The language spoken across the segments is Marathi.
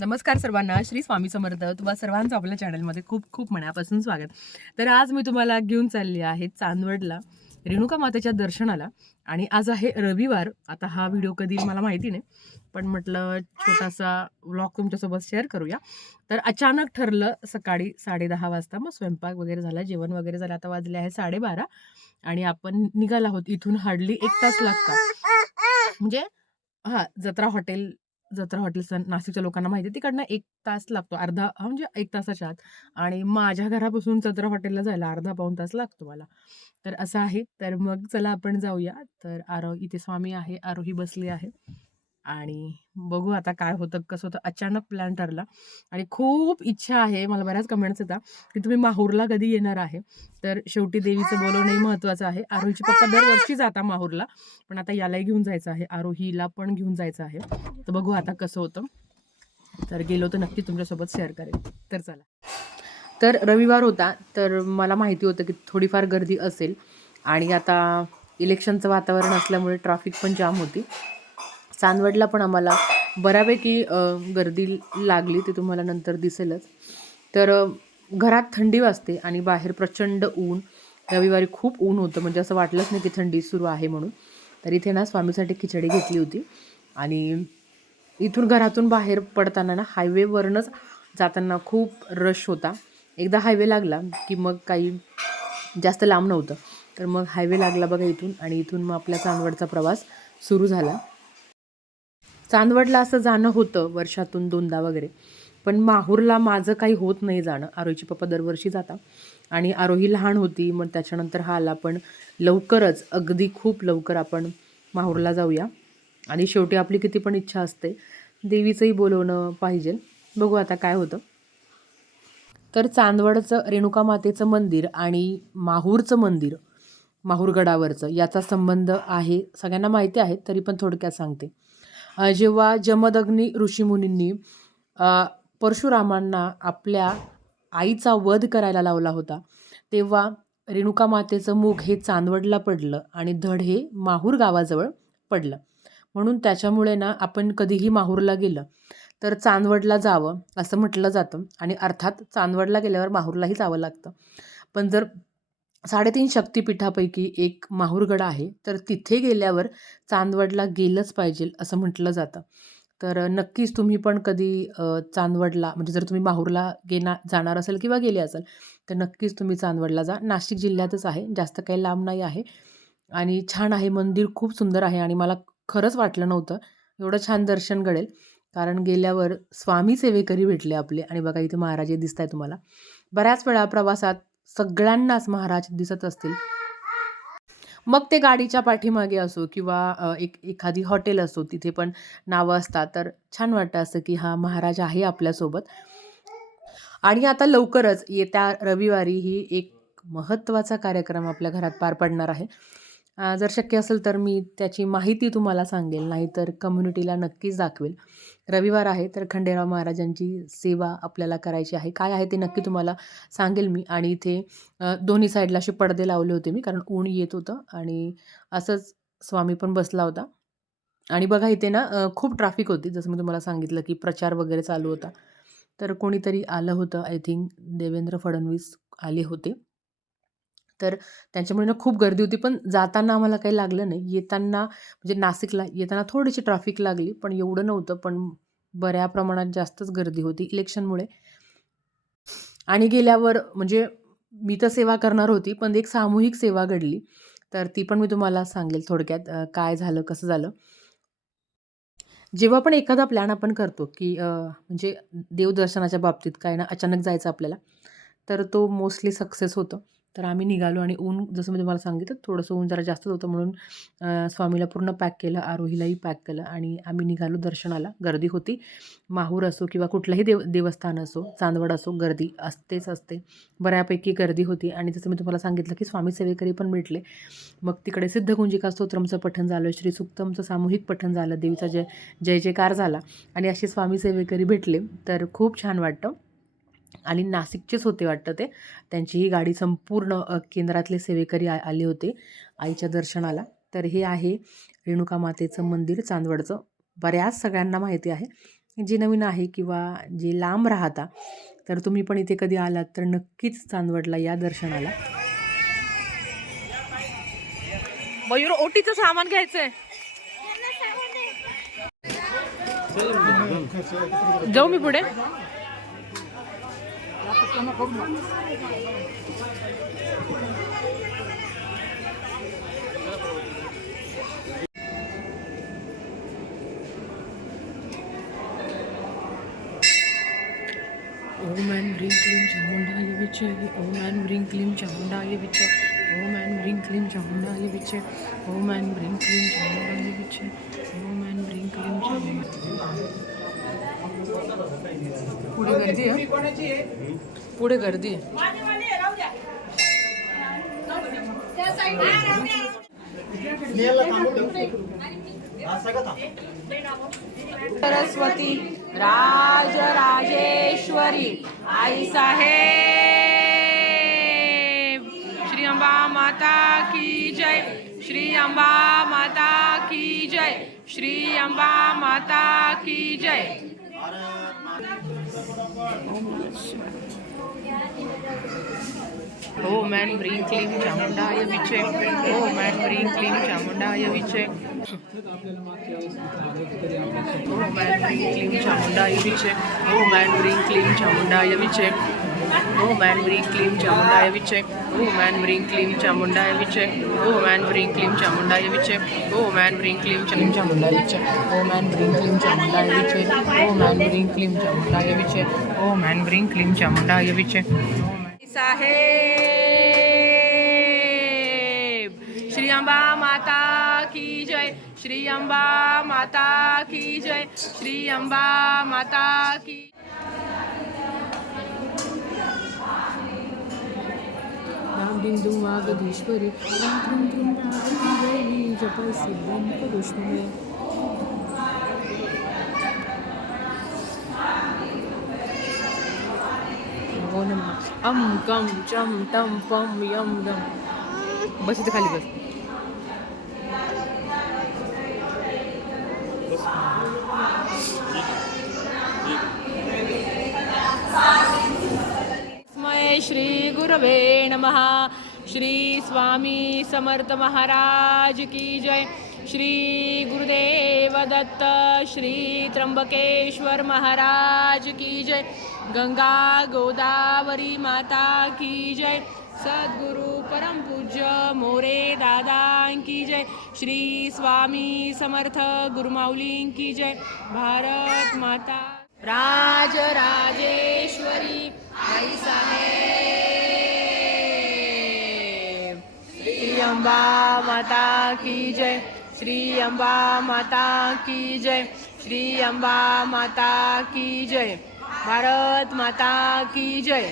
नमस्कार सर्वांना श्री स्वामी समर्थ तुम्हा सर्वांचं आपल्या चॅनलमध्ये खूप खूप मनापासून स्वागत. तर आज मी तुम्हाला घेऊन चालली आहे चांदवडला रेणुका मातेच्या दर्शनाला. आणि आज आहे रविवार आता हा व्हिडिओ कधी मला माहिती नाही पण म्हटलं छोटासा व्लॉग तुमच्यासोबत शेअर करूया. तर अचानक ठरलं सकाळी साडेदहा वाजता मग स्वयंपाक वगैरे झाला जेवण वगैरे झालं आता वाजले आहे साडेबारा आणि आपण निघाला आहोत इथून हार्डली एक तास लागतात. म्हणजे हां जत्रा हॉटेल जत्रा हॉटेल्स नाशिकच्या लोकांना माहिती आहे तिकडनं एक तास लागतो अर्धा म्हणजे एक तासाच्या आत. आणि माझ्या घरापासून जत्रा हॉटेलला जायला अर्धा पाऊण तास लागतो मला. तर असं आहे. तर मग चला आपण जाऊया. तर आरो इथे स्वामी आहे. आरोही बसली आहे. आणि बघू आता काय होतं कसं होतं. अचानक प्लॅन ठरला आणि खूप इच्छा आहे मला बऱ्याच कमेंट्स येतात की तुम्ही माहूरला कधी येणार आहे? तर शेवटी देवीचं बोलवणंही महत्त्वाचं आहे. आरोहीची पप्पा दरवर्षी जाता माहूरला पण आता यालाही घेऊन जायचं आहे. आरोहीला पण घेऊन जायचं आहे. तर बघू आता कसं होतं. तर गेलो तर नक्की तुमच्यासोबत शेअर करेन. तर चला. तर रविवार होता तर मला माहिती होतं की थोडीफार गर्दी असेल आणि आता इलेक्शनचं वातावरण असल्यामुळे ट्रॅफिक पण जाम होती. चांदवडला पण आम्हाला बऱ्यापैकी गर्दी लागली ते तुम्हाला नंतर दिसेलच. तर घरात थंडी वाजते आणि बाहेर प्रचंड ऊन. रविवारी खूप ऊन होतं म्हणजे असं वाटलंच नाही की थंडी सुरू आहे म्हणून. तर इथे ना स्वामीसाठी खिचडी घेतली होती. आणि इथून घरातून बाहेर पडताना ना हायवेवरनंच जाताना खूप रश होता. एकदा हायवे लागला की मग काही जास्त लांब नव्हतं. तर मग हायवे लागला बघा इथून आणि इथून मग आपल्या चांदवडचा प्रवास सुरू झाला. चांदवडला असं जाणं होतं वर्षातून दोनदा वगैरे. पण माहूरला माझं काही होत नाही जाणं. आरोहीची पप्पा दरवर्षी जाता आणि आरोही लहान होती मग त्याच्यानंतर हा आला. पण लवकरच अगदी खूप लवकर आपण माहूरला जाऊया. आणि शेवटी आपली किती पण इच्छा असते देवीचंही बोलवणं पाहिजे. बघू आता काय होतं. तर चांदवडचं रेणुका मातेचं मंदिर आणि माहूरचं मंदिर माहूरगडावरचं याचा संबंध आहे. सगळ्यांना माहिती आहे तरी पण थोडक्यात सांगते. जेव्हा जमदग्नी ऋषीमुनींनी परशुरामांना आपल्या आईचा वध करायला लावला होता तेव्हा रेणुका मातेचं मुख हे चांदवडला पडलं आणि धड हे माहूर गावाजवळ पडलं. म्हणून त्याच्यामुळे ना आपण कधीही माहूरला गेलं तर चांदवडला जावं असं म्हटलं जातं आणि अर्थात चांदवडला गेल्यावर माहूरलाही जावं लागतं. पण जर साडेतीन शक्तिपीठापैकी एक माहूरगड आहे. तर तिथे गेल्यावर चांदवडला गेलंच पाहिजे असं म्हटलं जातं. तर नक्कीच तुम्ही पण कधी चांदवडला म्हणजे जर तुम्ही माहूरला गेना जाणार असेल किंवा गेले असाल तर नक्कीच तुम्ही चांदवडला जा. नाशिक जिल्ह्यातच आहे. जास्त काही लांब नाही आहे. आणि छान आहे. मंदिर खूप सुंदर आहे आणि मला खरंच वाटलं नव्हतं. एवढं छान दर्शन घडेल. कारण गेल्यावर स्वामी सेवेकरी भेटले आपले. आणि बघा इथे महाराजे दिसत आहे तुम्हाला. बऱ्याच वेळा प्रवासात सगळ्यांनाच महाराज दिसत असतील. मग ते गाडीच्या पाठीमागे असो किंवा एक एखादी हॉटेल असो तिथे पण नावं असतात. तर छान वाटतं असं की हा महाराज आहे आपल्यासोबत. आणि आता लवकरच येत्या रविवारी ही एक महत्त्वाचा कार्यक्रम आपल्या घरात पार पडणार आहे. जर शक्य असेल तर मी त्याची माहिती तुम्हाला सांगेल नाहीतर कम्युनिटीला नक्कीच दाखवेल. रविवार आहे तर खंडेराव महाराजांची सेवा आपल्याला करायची आहे. काय आहे ते नक्की तुम्हाला सांगेल मी. आणि इथे दोन्ही साईडला असे पडदे लावले होते मी कारण ऊन येत होतं आणि असंच स्वामी पण बसला होता. आणि बघा इथे ना खूप ट्रॅफिक होती. जसं मी तुम्हाला सांगितलं की प्रचार वगैरे चालू होता. तर कोणीतरी आलं होतं. आय थिंक देवेंद्र फडणवीस आले होते. तर त्यांच्यामुळे ना खूप गर्दी होती. पण जाताना आम्हाला काही लागलं नाही. येताना म्हणजे नाशिकला येताना थोडीशी ट्रॅफिक लागली पण एवढं नव्हतं. पण बऱ्या प्रमाणात जास्तच गर्दी होती इलेक्शनमुळे आणि गेल्यावर म्हणजे मी तर सेवा करणार होती पण एक सामूहिक सेवा घडली. तर ती पण मी तुम्हाला सांगेल थोडक्यात काय झालं कसं झालं. जेव्हा पण एखादा प्लॅन आपण करतो की म्हणजे देवदर्शनाच्या बाबतीत काय ना अचानक जायचं आपल्याला तर तो मोस्टली सक्सेस होतं. तर आम्ही निघालो आणि ऊन जसं मी तुम्हाला सांगितलं थोडंसं ऊन जरा जास्तच होतं म्हणून स्वामीला पूर्ण पॅक केलं आरोहीलाही पॅक केलं आणि आम्ही निघालो दर्शनाला. गर्दी होती. माहूर असो किंवा कुठलंही देव देवस्थान असो चांदवड असो गर्दी असतेच असते. बऱ्यापैकी गर्दी होती आणि जसं मी तुम्हाला सांगितलं की स्वामी सेवेकरी पण भेटले. मग तिकडे सिद्धगुंजिका स्तोत्रमचं पठण झालं श्री सुक्तमचं सामूहिक पठण झालं देवीचा जय जय जयकार झाला आणि असे स्वामी सेवेकरी भेटले. तर खूप छान वाटतं. आणि नाशिकचेच होते वाटतं ते. त्यांची ही गाडी संपूर्ण केंद्रातले सेवेकरी आ आले होते आईच्या दर्शनाला. तर हे आहे रेणुका मातेचं मंदिर चांदवडचं. बऱ्याच सगळ्यांना माहिती आहे. जे नवीन आहे किंवा जे लांब राहता तर तुम्ही पण इथे कधी आलात तर नक्कीच चांदवडला या दर्शनाला. मयूर ओटीचं सामान घ्यायचंय. जाऊ मी पुढे. ओम ऐन क्लीम क्लीं चामुंडाय विचे ओम ब्रिंग क्लीम क्लीं चामुंडाय विचे ओम ऐन ह्रीं क्लीं चामुंडाय विचे ओम ऐन ह्रीं क्लीं चामुंडाय विचे ओम ऐन ह्रीं क्लीम चामुंडाय पुढे गर्दी आहे. पुढे गर्दी सरस्वती राजराजेश्वरी आई साहेब श्री अंबा माता की जय. श्री अंबा माता की जय। श्री अंबा माता की जय। ओम ऐन ह्रीं क्लीं चामुंडाय विचे ओम ऐन ह्रीं क्लीं चामुंडाय विचे ओम ऐन ह्रीं क्लीं चामुंडाय विचे ओम ऐन ह्रीं क्लीं चामुंडाय विचे ओम ऐन ह्रीं क्लीं चामुंडाय विचे ओम ऐन ह्रीं क्लीं चामुंडाय विचे ओम ऐन ह्रीं क्लीं चामुंडाय विचे ओम ऐन ह्रीं क्लीं क्लीं चामुंडाय विचे ओम ऐन ह्रीं क्लीं चामुंडाय विचे ओम ऐन ह्रीं क्लीं चामुंडाय विचे ओम ऐन ह्रीं क्लीं चामुंडाय विचे साहेब श्री अंबा माता की जय श्री अंबा माता की जय श्री अंबा माता की बिंदू मागधीश्वरी ओम क्रीं नमः अम कम चम टम पम यम दम बस इथे खाली बस। श्री गुरवे नमः। श्री स्वामी समर्थ महाराज की जय। श्री गुरुदेव दत्त श्री त्र्यंबकेश्वर महाराज की जय। गंगा गोदावरी माता की जय। सद्गुरु परम पूज्य मोरे दादा की जय। श्री स्वामी समर्थ गुरुमाऊली की जय। भारत माता। राज राजेश्वरी। श्री अंबा माता की जय श्री अंबा माता की जय श्री अंबा माता की जय भारत माता की जय.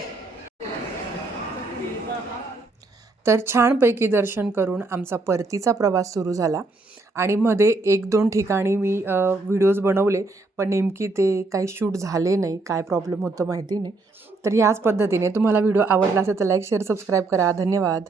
तर छानपैकी दर्शन करून आमचा परतीचा प्रवास सुरू झाला. आणि मध्ये एक दोन ठिकाणी मी व्हिडिओज बनवले पण नेमकी ते काही शूट झाले नाही काय प्रॉब्लेम होतं माहिती नाही. तर याच पद्धतीने तुम्हाला व्हिडिओ आवडला असेल तर लाईक शेअर सबस्क्राईब करा. धन्यवाद.